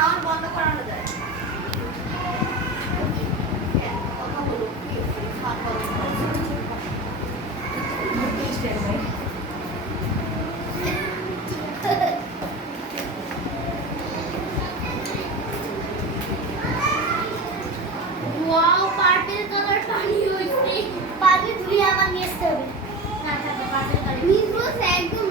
খাওয়ার বন্ধ করানো যায়। কথা বলো খাওয়ার বন্ধ করা যায়। ওয়াও, পার্পল কালার পানি হইছে। পানি ধুয়ে আবার নিয়ে আসতে হবে। না থাকবে পার্পল কালার। নিজ একদম